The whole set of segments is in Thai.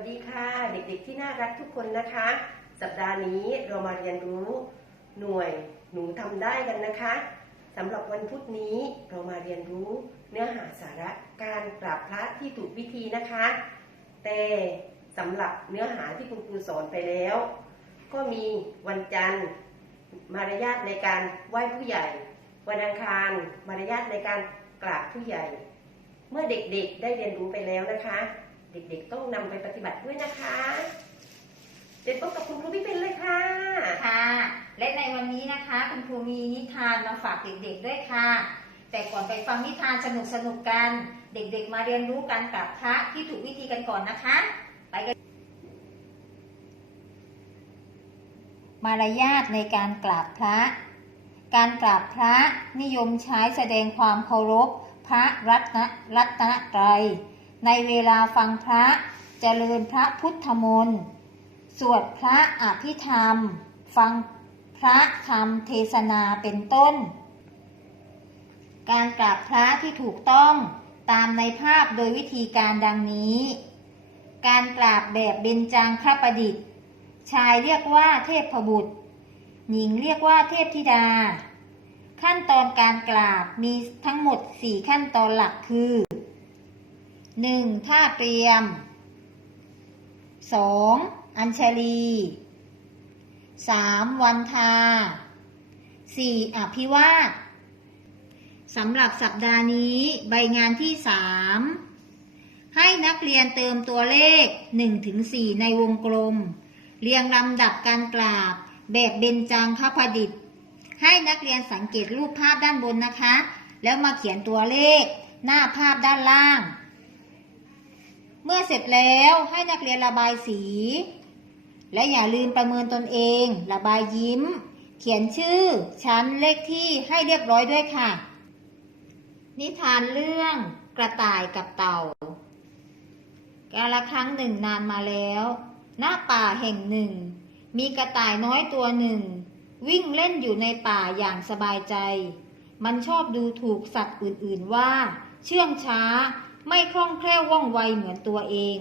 วัสดีค่ะ เด็กๆที่น่ารักทุกคนนะคะ สัปดาห์นี้เรามาเรียนรู้หน่วยหนูทำได้กันนะคะสำหรับวันพุธนี้เรามาเรียนรู้เนื้อหาสาระการกราบพระที่ถูกวิธีนะคะ แต่สำหรับเนื้อหาที่คุณครูสอนไปแล้ว ก็มีวันจันทร์มารยาทในการไหว้ผู้ใหญ่ วันอังคารมารยาทในการกราบผู้ใหญ่ เมื่อเด็กๆได้เรียนรู้ไปแล้วนะคะ เด็กๆต้องนำไปปฏิบัติด้วยนะคะ เด็กพบกับคุณครูพี่เป็นเลยค่ะ ค่ะ และในวันนี้นะคะ คุณครูมีนิทานมาฝากเด็กๆด้วยค่ะ แต่ก่อนไปฟังนิทานสนุกๆกัน เด็กๆมาเรียนรู้การกราบพระที่ถูกวิธีกันก่อนนะคะ ไปกัน มารยาทในการกราบพระ การกราบพระนิยมใช้แสดงความเคารพพระรัตนรัตนตร ในเวลาฟังพระเจริญพระพุทธมนต์สวดพระอภิธรรม ฟังพระธรรมเทศนาเป็นต้น การกราบพระที่ถูกต้องตามในภาพโดยวิธีการดังนี้ การกราบแบบเบญจางคประดิษฐ์ ชายเรียกว่าเทพบุตร หญิงเรียกว่าเทพธิดา ขั้นตอนการกราบมีทั้งหมด 4 ขั้นตอนหลักคือ 1. ท่าเตรียม 2. อัญชลี 3. วันทา 4. อภิวาทสำหรับสัปดาห์นี้ใบงานที่3ให้นักเรียนเติมตัวเลข 1-4 ในวงกลม เรียงลำดับการกราบ แบบเบญจางคประดิษฐ์ ให้นักเรียนสังเกตรูปภาพด้านบนนะคะ แล้วมาเขียนตัวเลข หน้าภาพด้านล่าง เมื่อเสร็จแล้วให้นักเรียนระบายสี และอย่าลืมประเมินตนเอง ระบายยิ้ม เขียนชื่อ ชั้นเลขที่ให้เรียบร้อยด้วยค่ะ นิทานเรื่องกระต่ายกับเต่ากาละครั้งหนึ่งนานมาแล้ว หน้าป่าแห่งหนึ่ง มีกระต่ายน้อยตัวหนึ่ง วิ่งเล่นอยู่ในป่าอย่างสบายใจ มันชอบดูถูกสัตว์อื่นๆว่า เชื่องช้า ไม่คล่องแคล่วว่องไวเหมือนตัวเอง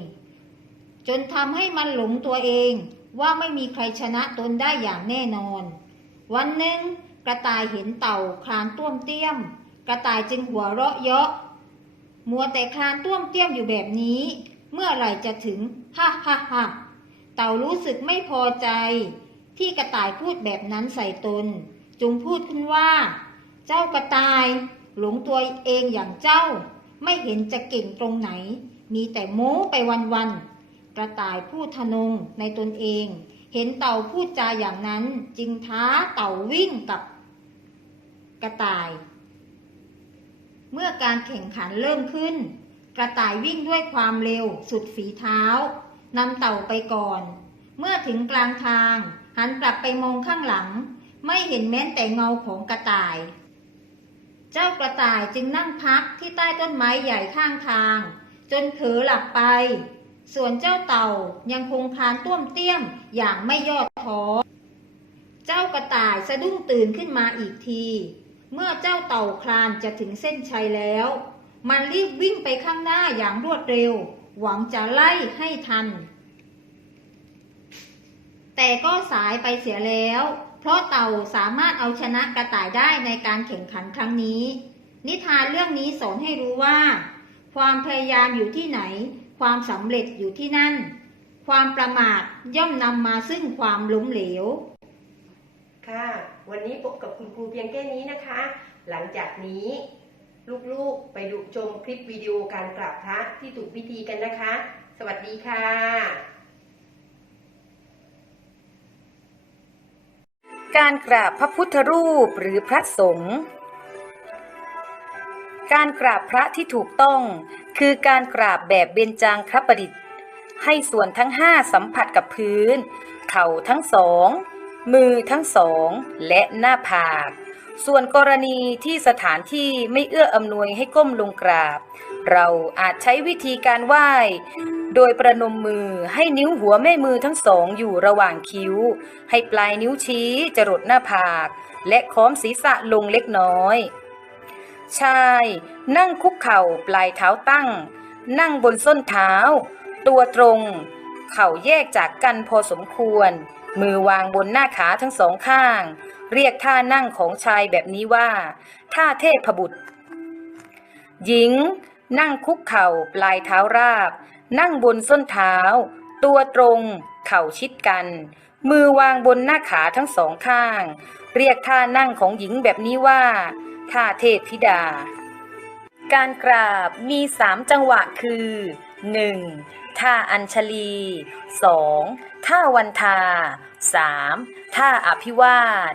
จนทำให้มันหลงตัวเองว่าไม่มีใครชนะตนได้อย่างแน่นอน วันหนึ่งกระต่ายเห็นเต่าคลานต้วมเตี้ยม กระต่ายจึงหัวเราะเยาะ มัวแต่คลานต้วมเตี้ยมอยู่แบบนี้ เมื่อไหร่จะถึงฮ่าฮ่าฮ่าเต่ารู้สึกไม่พอใจ ที่กระต่ายพูดแบบนั้นใส่ตนจึงพูดขึ้นว่า เจ้ากระต่าย หลงตัวเองอย่างเจ้า ไม่เห็นจะเก่งตรงไหน มีแต่โม้ไปวันๆกระต่ายพูดทะนงในตนเอง เห็นเต่าพูดจาอย่างนั้น จึงท้าเต่าวิ่งกับ กระต่าย เมื่อการแข่งขันเริ่มขึ้น กระต่ายวิ่งด้วยความเร็วสุดฝีเท้านำเต่าไปก่อน เมื่อถึงกลางทาง หันกลับไปมองข้างหลัง ไม่เห็นแม้แต่เงาของกระต่าย เจ้ากระต่ายจึงนั่งพักที่ใต้ต้นไม้ใหญ่ข้างทาง จนเผลอหลับไป ส่วนเจ้าเต่ายังคงคลานต้วมเตี้ยมอย่างไม่ย่อท้อ เจ้ากระต่ายสะดุ้งตื่นขึ้นมาอีกที เมื่อเจ้าเต่าคลานจะถึงเส้นชัยแล้ว มันรีบวิ่งไปข้างหน้าอย่างรวดเร็ว หวังจะไล่ให้ทัน แต่ก็สายไปเสียแล้ว ราะเต่าสามารถเอาชนะกระต่ายได้ในการแข่งขันครั้งนี้ นิทานเรื่องนี้สอนให้รู้ว่า ความพยายามอยู่ที่ไหน ความสำเร็จอยู่ที่นั่น ความประมาทย่อมนำมาซึ่งความล้มเหลว ค่ะ วันนี้พบกับคุณครูเพียงแค่นี้นะคะ หลังจากนี้ ลูกๆไปดูชมคลิปวิดีโอการกราบพระที่ถูกพิธีกันนะคะ สวัสดีค่ะ การกราบพระพุทธรูปหรือพระสงฆ์การกราบพระที่ถูกต้อง คือการกราบแบบเบญจางคประดิษฐ์ ให้ส่วนทั้งห้าสัมผัสกับพื้น เข่าทั้งสอง มือทั้งสอง และหน้าผาก ส่วนกรณีที่สถานที่ไม่เอื้ออำนวยให้ก้มลงกราบ เราอาจใช้วิธีการไหว้ โดยประนมมือให้นิ้วหัวแม่มือทั้งสองอยู่ระหว่างคิ้ว ให้ปลายนิ้วชี้จรดหน้าผาก และค้อมศีรษะลงเล็กน้อย ชายนั่งคุกเข่าปลายเท้าตั้ง นั่งบนส้นเท้า ตัวตรง เข่าแยกจากกันพอสมควร มือวางบนหน้าขาทั้งสองข้าง เรียกท่านั่งของชายแบบนี้ว่า ท่าเทพบุตรหญิง นั่งคุกเข่าปลายเท้าราบ นั่งบนส้นเท้า ตัวตรง เข่าชิดกัน มือวางบนหน้าขาทั้งสองข้าง เรียกท่านั่งของหญิงแบบนี้ว่า ท่าเทพธิดา การกราบมีสามจังหวะคือ 1. ท่าอัญชลี 2. ท่าวันทา 3. ท่าอภิวาท